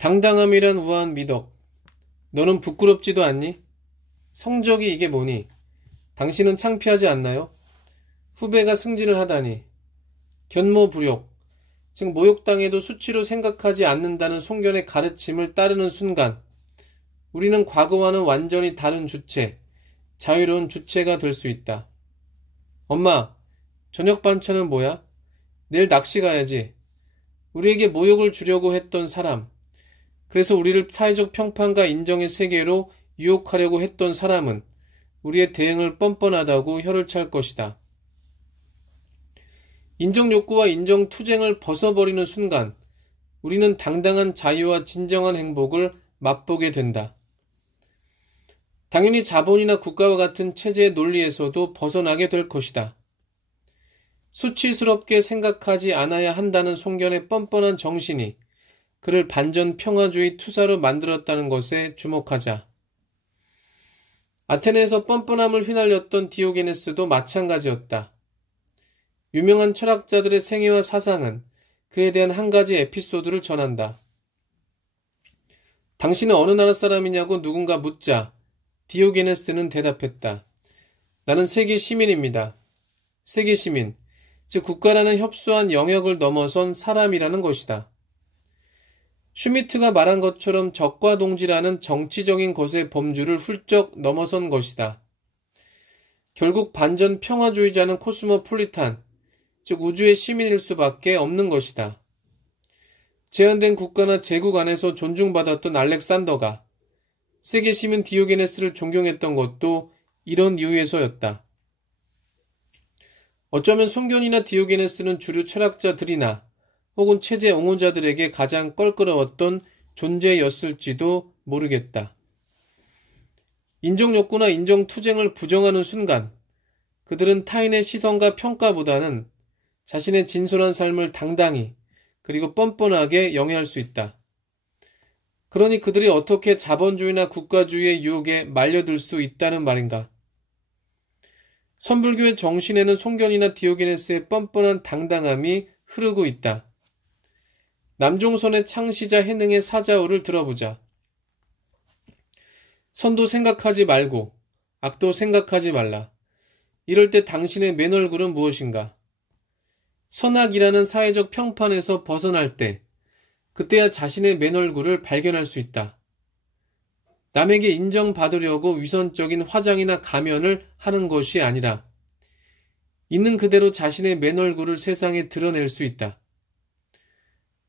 당당함이란 우아한 미덕. 너는 부끄럽지도 않니? 성적이 이게 뭐니? 당신은 창피하지 않나요? 후배가 승진을 하다니. 견모불욕, 즉 모욕당해도 수치로 생각하지 않는다는 송견의 가르침을 따르는 순간 우리는 과거와는 완전히 다른 주체, 자유로운 주체가 될 수 있다. 엄마, 저녁 반찬은 뭐야? 내일 낚시 가야지. 우리에게 모욕을 주려고 했던 사람, 그래서 우리를 사회적 평판과 인정의 세계로 유혹하려고 했던 사람은 우리의 대응을 뻔뻔하다고 혀를 찰 것이다. 인정욕구와 인정투쟁을 벗어버리는 순간 우리는 당당한 자유와 진정한 행복을 맛보게 된다. 당연히 자본이나 국가와 같은 체제의 논리에서도 벗어나게 될 것이다. 수치스럽게 생각하지 않아야 한다는 송견의 뻔뻔한 정신이 그를 반전 평화주의 투사로 만들었다는 것에 주목하자. 아테네에서 뻔뻔함을 휘날렸던 디오게네스도 마찬가지였다. 유명한 철학자들의 생애와 사상은 그에 대한 한 가지 에피소드를 전한다. 당신은 어느 나라 사람이냐고 누군가 묻자 디오게네스는 대답했다. 나는 세계 시민입니다. 세계 시민, 즉 국가라는 협소한 영역을 넘어선 사람이라는 것이다. 슈미트가 말한 것처럼 적과 동지라는 정치적인 것의 범주를 훌쩍 넘어선 것이다. 결국 반전 평화주의자는 코스모폴리탄, 즉 우주의 시민일 수밖에 없는 것이다. 제한된 국가나 제국 안에서 존중받았던 알렉산더가 세계 시민 디오게네스를 존경했던 것도 이런 이유에서였다. 어쩌면 송견이나 디오게네스는 주류 철학자들이나 혹은 체제 옹호자들에게 가장 껄끄러웠던 존재였을지도 모르겠다. 인정욕구나 인정투쟁을 부정하는 순간 그들은 타인의 시선과 평가보다는 자신의 진솔한 삶을 당당히 그리고 뻔뻔하게 영위할 수 있다. 그러니 그들이 어떻게 자본주의나 국가주의의 유혹에 말려들 수 있다는 말인가? 선불교의 정신에는 송견이나 디오게네스의 뻔뻔한 당당함이 흐르고 있다. 남종선의 창시자 해능의 사자우를 들어보자. 선도 생각하지 말고 악도 생각하지 말라. 이럴 때 당신의 맨 얼굴은 무엇인가? 선악이라는 사회적 평판에서 벗어날 때 그때야 자신의 맨 얼굴을 발견할 수 있다. 남에게 인정받으려고 위선적인 화장이나 가면을 하는 것이 아니라 있는 그대로 자신의 맨 얼굴을 세상에 드러낼 수 있다.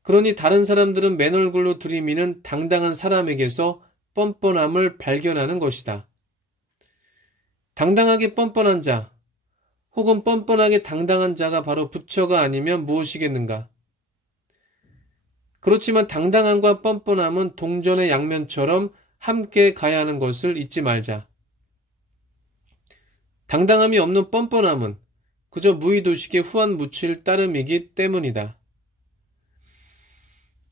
그러니 다른 사람들은 맨 얼굴로 들이미는 당당한 사람에게서 뻔뻔함을 발견하는 것이다. 당당하게 뻔뻔한 자, 혹은 뻔뻔하게 당당한 자가 바로 부처가 아니면 무엇이겠는가? 그렇지만 당당함과 뻔뻔함은 동전의 양면처럼 함께 가야 하는 것을 잊지 말자. 당당함이 없는 뻔뻔함은 그저 무의도식의 후한무칠 따름이기 때문이다.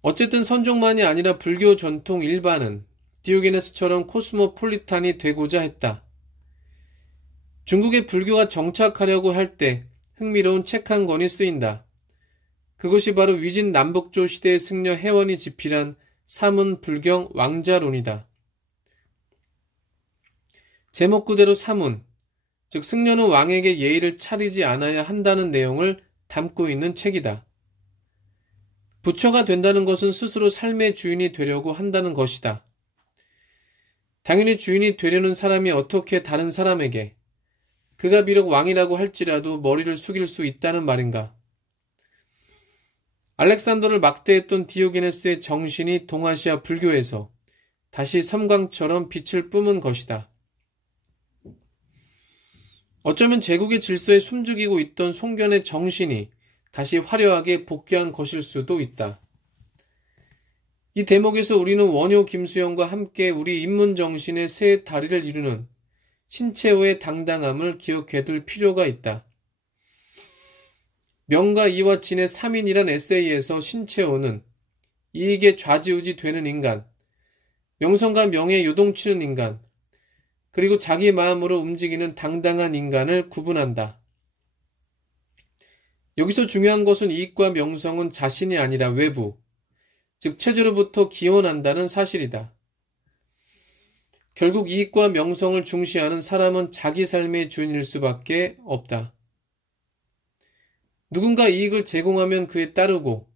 어쨌든 선종만이 아니라 불교 전통 일반은 디오게네스처럼 코스모폴리탄이 되고자 했다. 중국의 불교가 정착하려고 할 때 흥미로운 책 한 권이 쓰인다. 그것이 바로 위진 남북조 시대의 승려 해원이 집필한 사문불경 왕자론이다. 제목 그대로 사문, 즉 승려는 왕에게 예의를 차리지 않아야 한다는 내용을 담고 있는 책이다. 부처가 된다는 것은 스스로 삶의 주인이 되려고 한다는 것이다. 당연히 주인이 되려는 사람이 어떻게 다른 사람에게 그가 비록 왕이라고 할지라도 머리를 숙일 수 있다는 말인가? 알렉산더를 막대했던 디오게네스의 정신이 동아시아 불교에서 다시 섬광처럼 빛을 뿜은 것이다. 어쩌면 제국의 질서에 숨죽이고 있던 송견의 정신이 다시 화려하게 복귀한 것일 수도 있다. 이 대목에서 우리는 원효 김수영과 함께 우리 인문정신의 새 다리를 이루는 신채호의 당당함을 기억해둘 필요가 있다. 명과 이와 진의 3인이란 에세이에서 신채호는 이익에 좌지우지 되는 인간, 명성과 명예에 요동치는 인간, 그리고 자기 마음으로 움직이는 당당한 인간을 구분한다. 여기서 중요한 것은 이익과 명성은 자신이 아니라 외부, 즉 체제로부터 기원한다는 사실이다. 결국 이익과 명성을 중시하는 사람은 자기 삶의 주인일 수밖에 없다. 누군가 이익을 제공하면 그에 따르고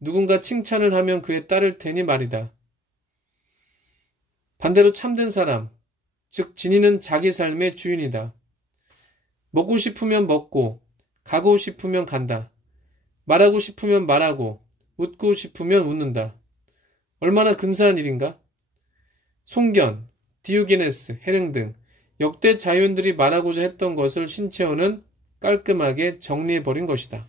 누군가 칭찬을 하면 그에 따를 테니 말이다. 반대로 참된 사람, 즉 진인은 자기 삶의 주인이다. 먹고 싶으면 먹고, 가고 싶으면 간다. 말하고 싶으면 말하고, 웃고 싶으면 웃는다. 얼마나 근사한 일인가? 송견, 디오게네스, 해능 등 역대 자연들이 말하고자 했던 것을 신채어는 깔끔하게 정리해버린 것이다.